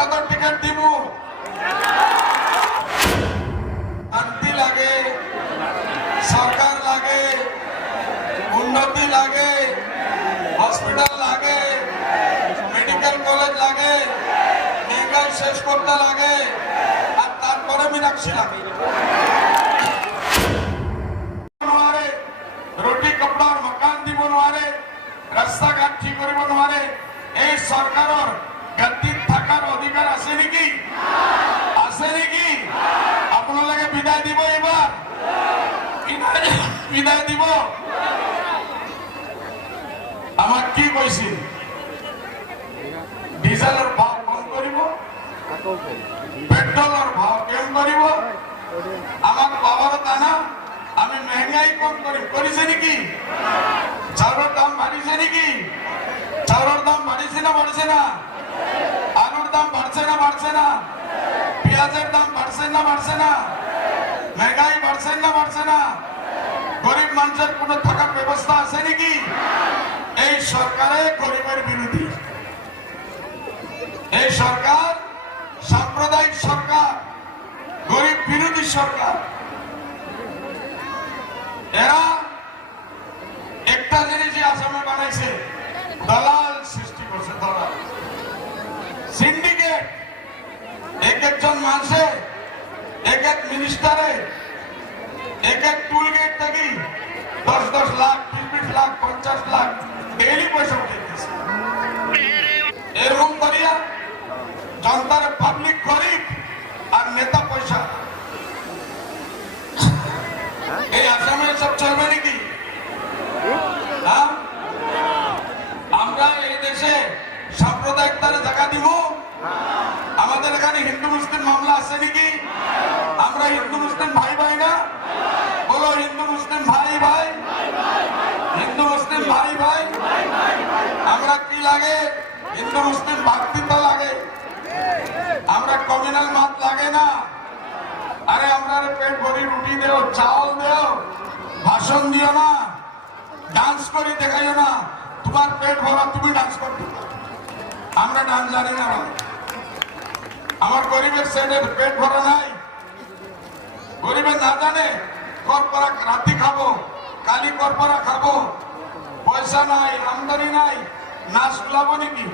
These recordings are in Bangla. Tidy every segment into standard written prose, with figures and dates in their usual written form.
আমরা তো টিকিট দিব শান্তি লাগে সরকার লাগে উন্নতি লাগে হসপিটাল লাগে মেডিকেল কলেজ লাগে মেঘাই শেষ করতে লাগে আর তারপরে মীনাক্ষী লাগে রুটি কপড়া মকান দিব নোৱাৰে রাস্তা ঘাট ঠিক কৰিব নোৱাৰে এই সরকারের গদ্দিত থাকার অধিকার আছে নেকি আপনাদের বিদায় দিব এবার বিদায় দিব আমার কি কইছিল ডিজেলের ভাव কম করিব পেট্রোলের ভাव কম করিব আমার বাবার দানা আমি মেহঙ্গাই কম করি করেছে নাকি চাউলের দাম বাড়িছে নাকি চাউলের দাম বাড়িছে না বাড়ছে না আলুর দাম বাড়ছে না পেঁয়াজের দাম বাড়ছে না মেহঙ্গাই বাড়ছে না গরিব মানুষের কোনো থাকার ব্যবস্থা আছে নাকি এই সরকারে গরিবের বিরোধী এই সরকার সাম্প্রদায়িক সরকার গরিব বিরোধী সরকার এরা একটা জিনিসই আসামে বানাইছে দলাল সৃষ্টি করছে দলাল সিন্ডিকেট এক একজন মানুষে এক এক মিনিস্টারে এক এক টুল গেট থেকে 10-10 লাখ 20 লাখ 50 লাখ ডেইলি পয়সা উঠে দিয়েছে এরকম করিয়া জনতার পাবলিক গরিব আর নেতা পয়সা এই আসামে সব চলবে নাকি আমরা এই দেশে সাম্প্রদায়িকতারে জায়গা দিব আমাদের এখানে হিন্দু মুসলিম মামলা আছে নাকি আমরা হিন্দু মুসলিম ভাই ভাই না বলো হিন্দু মুসলিম ভাই ভাই হিন্দু মুসলিম ভাই ভাই আমরা কি লাগে হিন্দু মুসলিম ভাতৃত্ব লাগে আমরা কমিউনাল মাত লাগে না আরে আমরা পেট ভরি রুটি দেও চাউল দেও ভাষণ দিও না ডান্স করি দেখাইও না তোমার পেট ভরা তুমি ডান্স করতে আমরা ডান্স জানি না আমার গরিবের ছেলের পেট ভরা নাই গরিবের না জানে করপরা রাতি খাবো কালি করপরা খাবো পয়সা নাই আমদানি নাই নাচ গুলাবো নাকি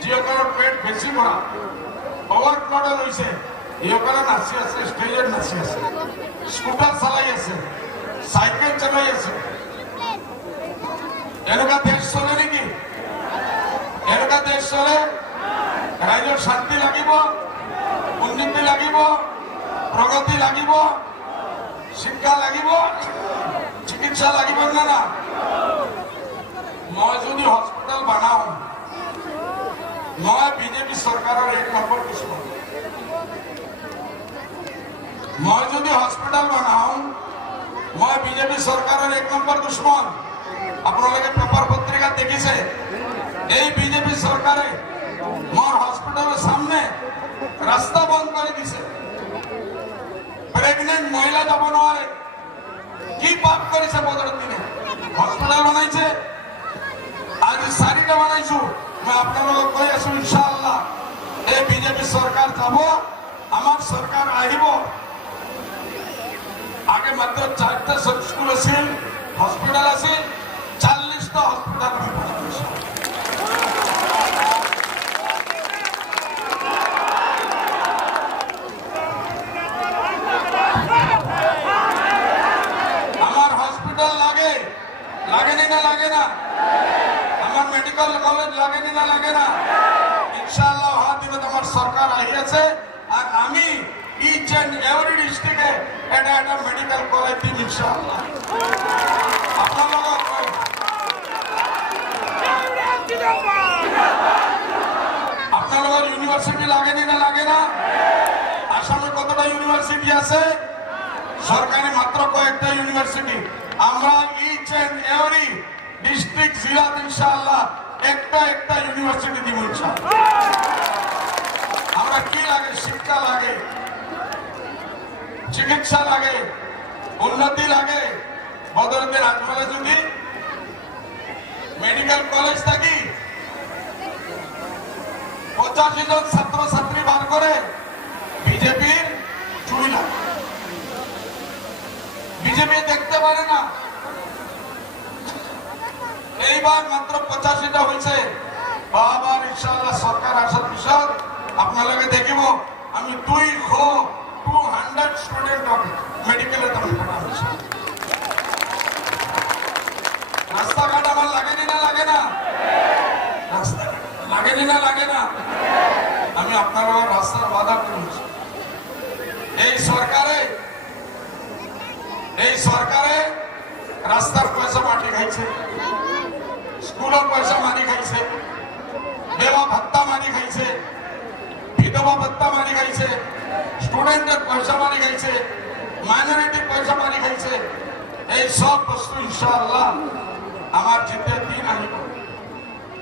জিওকার পেট বেশি ভরা ওভার ফ্লডে রয়েছে ইয়োকারা নাচি আছে স্টেজের নাচি আছে স্কুটার চালাই আছে সাইকেল চালাই আছে এনেকা দেশ চলে নাকি এনেকা দেশ চলে রাজ্যের শান্তি লাগিব উন্নতি লাগিব প্রগতি লাগিব শিক্ষা লাগিব চিকিৎসা লাগিব না মই যদি হসপিটাল বানাও মই বিজেপি সরকারের 1 নম্বর দুশ্মন মই যদি হসপিটাল বানাও মই বিজেপি সরকারের 1 নম্বর দুশ্মন আপনাদের পেপার পত্রিকা দেখিছে এই বিজেপি সরকারে মোর হসপিটালের সামনে রাস্তা বন্ধ করে দিছে প্রেগনেন্ট মহিলা যাব নয় কি পাপ করেছে বদর দিনে হসপিটাল বানাইছে আজ সারিটা বানাইছু मैं আপনাদের কই আছো ইনশাআল্লাহ এই বিজেপি সরকার যাব আমার সরকার আইব আগে মাত্র 4টা স্কুল আছে হসপিটাল আছে 40টা হসপিটাল আমি বানাইছি আমার হসপিটাল লাগে না লাগে না আমার মেডিকেল কলেজ লাগে না ইনশাআল্লাহ হাদিনে আমার সরকার আইছে আর আমি ইচ এন্ড এভরি ডিস্ট্রিক্টে এটা মেডিকেল কলেজ দিন ইনশাআল্লাহ আপনার ইউনিভার্সিটি লাগে না আসামে কতটা ইউনিভার্সিটি আছে সরকারি মাত্র কয়েকটা ইউনিভার্সিটি আমরা ইচ এন্ড এভরি ডিস্ট্রিক্ট জেলা ইনশাআল্লাহ একটা ইউনিভার্সিটি দিব ইনশাআল্লাহ আমরা কি লাগে শিক্ষা লাগে চিকিৎসা লাগে উন্নতি লাগে বদরদের আজমালে যদি মেডিকেল কলেজ থাকি 85 জন ছাত্র ছাত্রী বার করে বিজেপির চুরি লাগে। বিজেপি দেখতে পারে না। এইবার মাত্র 85টা হয়েছে। আবার ইনশাআল্লাহ সরকার আসার পিছত আপনাদেরকে দেখিব আমি 200 স্টুডেন্ট মেডিকেলে আমি পড়াবো। রাস্তাঘাট আমার লাগেনি না লাগে না? রাস্তাঘাট লাগেনি না লাগে না? আমি আপনার রাস্তার বাধা করেছি। এই সরকারে রাস্তার পয়সা মাটি খাইছে, স্কুলের পয়সা মারি খাইছে, বেবা ভাত্তা মারি খাইছে, বিধবা ভাত্তা মারি খাইছে, স্টুডেন্টের পয়সা মারি খাইছে, মাইনরিটি পয়সা মারি খাইছে। এই সব বস্তু ইনশাআল্লাহ আমার জিতে দিন আহিব।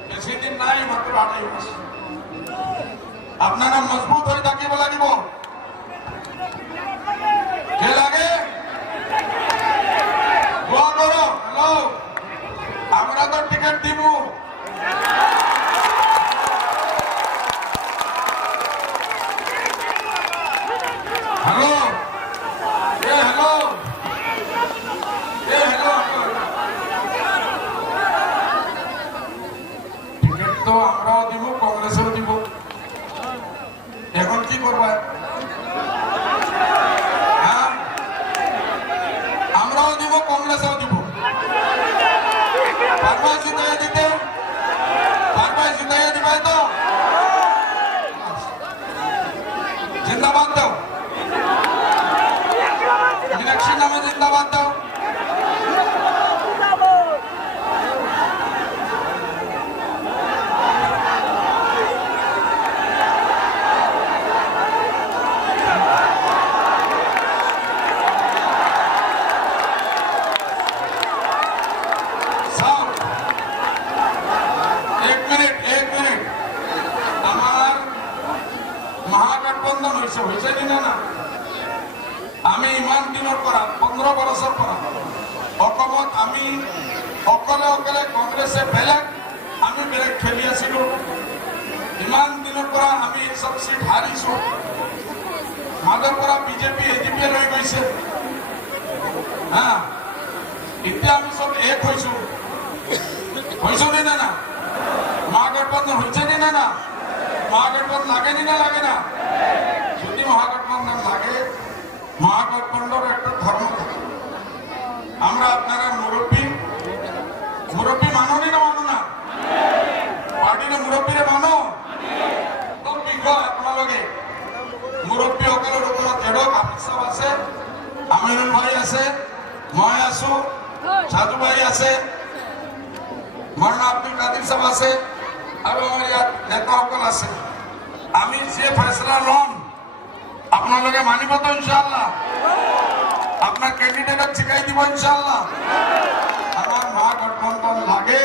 বেশি দিন নাই, মাত্র 28 মাস। আপনারা মজবুত হয়ে থাকিব লাগিব। কে লাগে? দোয়া করো। হ্যালো, আমরা তো টিকিট দিব। হ্যালো, হ্যালো, হ্যালো, টিকিট তো আমরাও দিব, কংগ্রেসও দিব। এখন কি করবো? হ্যাঁ, আমরাও দিব, কংগ্রেসও দিব। পারবা জিতাইয়া দিতে? পারবা জিতাইয়া দিবাই তো? জিন্দাবাদ দাও। মীনাক্ষী নামে জিন্দাবাদ দাও। এক মিনিট আমার মহাগঠবন্ধন হয়েছে না? আমি ইমান দিনের পরা 15 বছর পরা অসমত আমি অকলে কংগ্রেসে বেলেগ, আমি বেলেগ খেলি আছিলো। ইমান দিনের পরা আমি সব সিট হারিছো। মাজৰ পৰা বিজেপি এজিপি লৈ গৈছে। হ্যাঁ, এতিয়া আমি সব এক হয়েছো। হয়েছো নি না? মহাগঠবন্ধন হয়েছে নি না? মহাগঠবন্ধন লাগেনি না লাগে না? যদি মহাগঠবন্ধন লাগে, মহাগঠবন্ধনের একটা ধর্ম থাকে। আমরা আপনারা মুরব্বী মানো না? মানো না? পার্টির মুরব্বীরে মানো তো বিজ্ঞ আপনালোকে মুরব্বী সকলের ওপৰত এডক হাফিজ সাহেব আছে, আমিনুল ভাই আছে, মই আছো, সাধু ভাই আছে, মৌলানা আব্দুল কাদির সাহেব আছে, আৰু আমাৰ ইয়াত নেতাসকল আছে। আমি যে ফেসলা লম আপনালোকে মানিব তো ইনশাআল্লাহ? আপনার ক্যান্ডিডেট শিখাই দিব ইনশাআল্লাহ? আমার মহাগঠবন্ধন লাগে।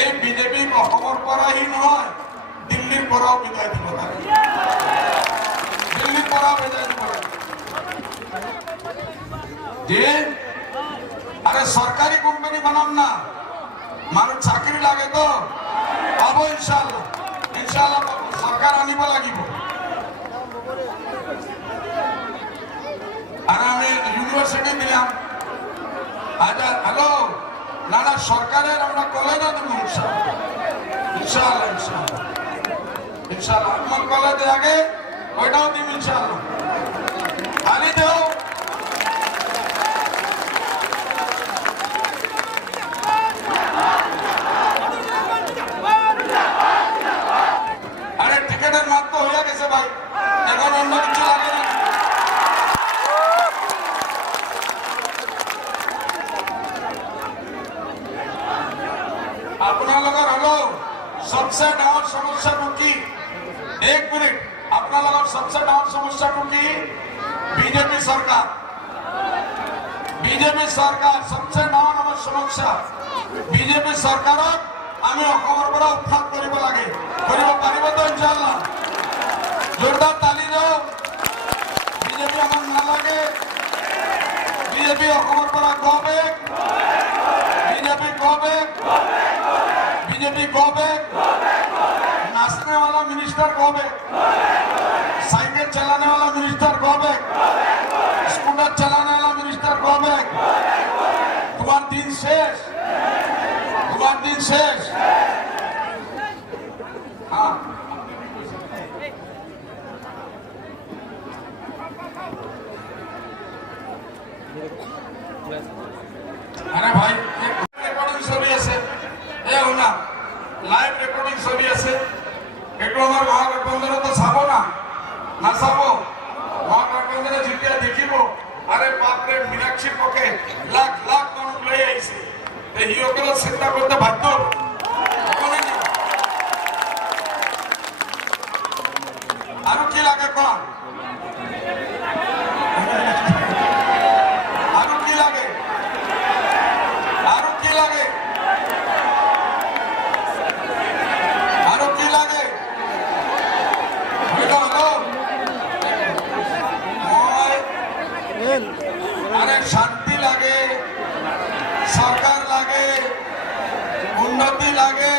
এই বিজেপি অসমৰ পৰাই নহয়, দিল্লীর পরাও বিদায় দিব লাগে। দিল্লীর পরাও বিদায় দিব লাগে। যে আরে সরকারি কোম্পানি বানাম না, মানুষ চাকরি লাগে তো পাবো ইনশাআল্লাহ। ইনশাআল্লাহ সরকার আনিব লাগিব। আর আমি ইউনিভার্সিটি দিলাম। আচ্ছা, হ্যালো, না সরকারের আমরা কলেজও দেবো ইনশাআল্লাহ। ইনশাআল্লাহ ইনশাআল্লাহ ইনশাআল্লাহ আমার কলেজে আগে ওইটাও দিব ইনশাআল্লাহ। খালি দেও আরে টিকেটের মাত্র হয়ে গেছে ভাই, এখন অন্য কিছু লাগে না। আপনার হলো সবচেয়ে ডাঙর সমস্যাটো কি? এক মিনিট, আপনার সবচেয়ে ডাঙর সমস্যাটো কি? বিজেপি সরকার। বিজেপি সরকার সবচেয়ে ডাঙর আমার সমস্যা। বিজেপি সরকারক আমি অসমৰ পৰা উৎখাত কৰিব লাগে। কৰিব পাৰিব তো ইনশাআল্লাহ? জোৰদাৰ তালি দাও। বিজেপি আমার নালাগে। বিজেপি অসমৰ পৰা গবে, বিজেপি গবে, বিজেপি গবে, নাচনে वाला मिनिस्टर कब है? साइकिल चलाने वाला मिनिस्टर कब है? स्कूटर चलाने वाला मिनिस्टर कब है? तुम्हारा दिन शेष, तुम्हारा दिन शेष। हाँ अरे भाई রেকর্ডিং ছবি আছে এ না লাইভ রেকর্ডিং ছবি আছে একটু আমার মহাগঠবন্ধনে তো চাব না না চাব মহাগঠবন্ধনে যেতিয়া দেখিব আরে বাপরে মীনাক্ষীর পক্ষে লাখ লাখ মানুষ লই আইছে সিসকল চিন্তা করতে বাধ্য আৰু কি লাগে কোৱা আৰু কি লাগে আৰু কি লাগে আৰু কি লাগে আরে শান্তি লাগে সরকার লাগে উন্নতি লাগে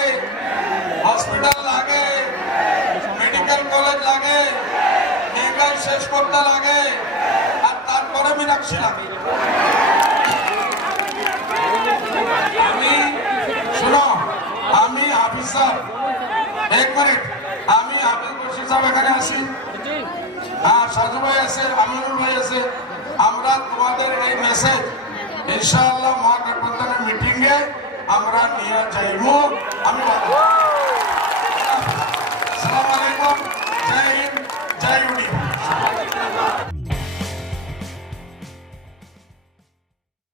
হসপিটাল লাগে মেডিকেল কলেজ লাগে মেঘাই শেষ করতে লাগে আর তারপরে মীনাক্ষী লাগে আমি শুনো আমি হাফিজ সাহেব এক মিনিট আমি হাফিজ বশির সাহেব এখানে আছি হ্যাঁ সাজু ভাই আছে আমিনুল ভাই আছে আমরা তোমাদের এই মেসেজ ইনশাআল্লাহ মহাগঠবন্ধনের মিটিং এ আমরা নিয়ে যাইব আমি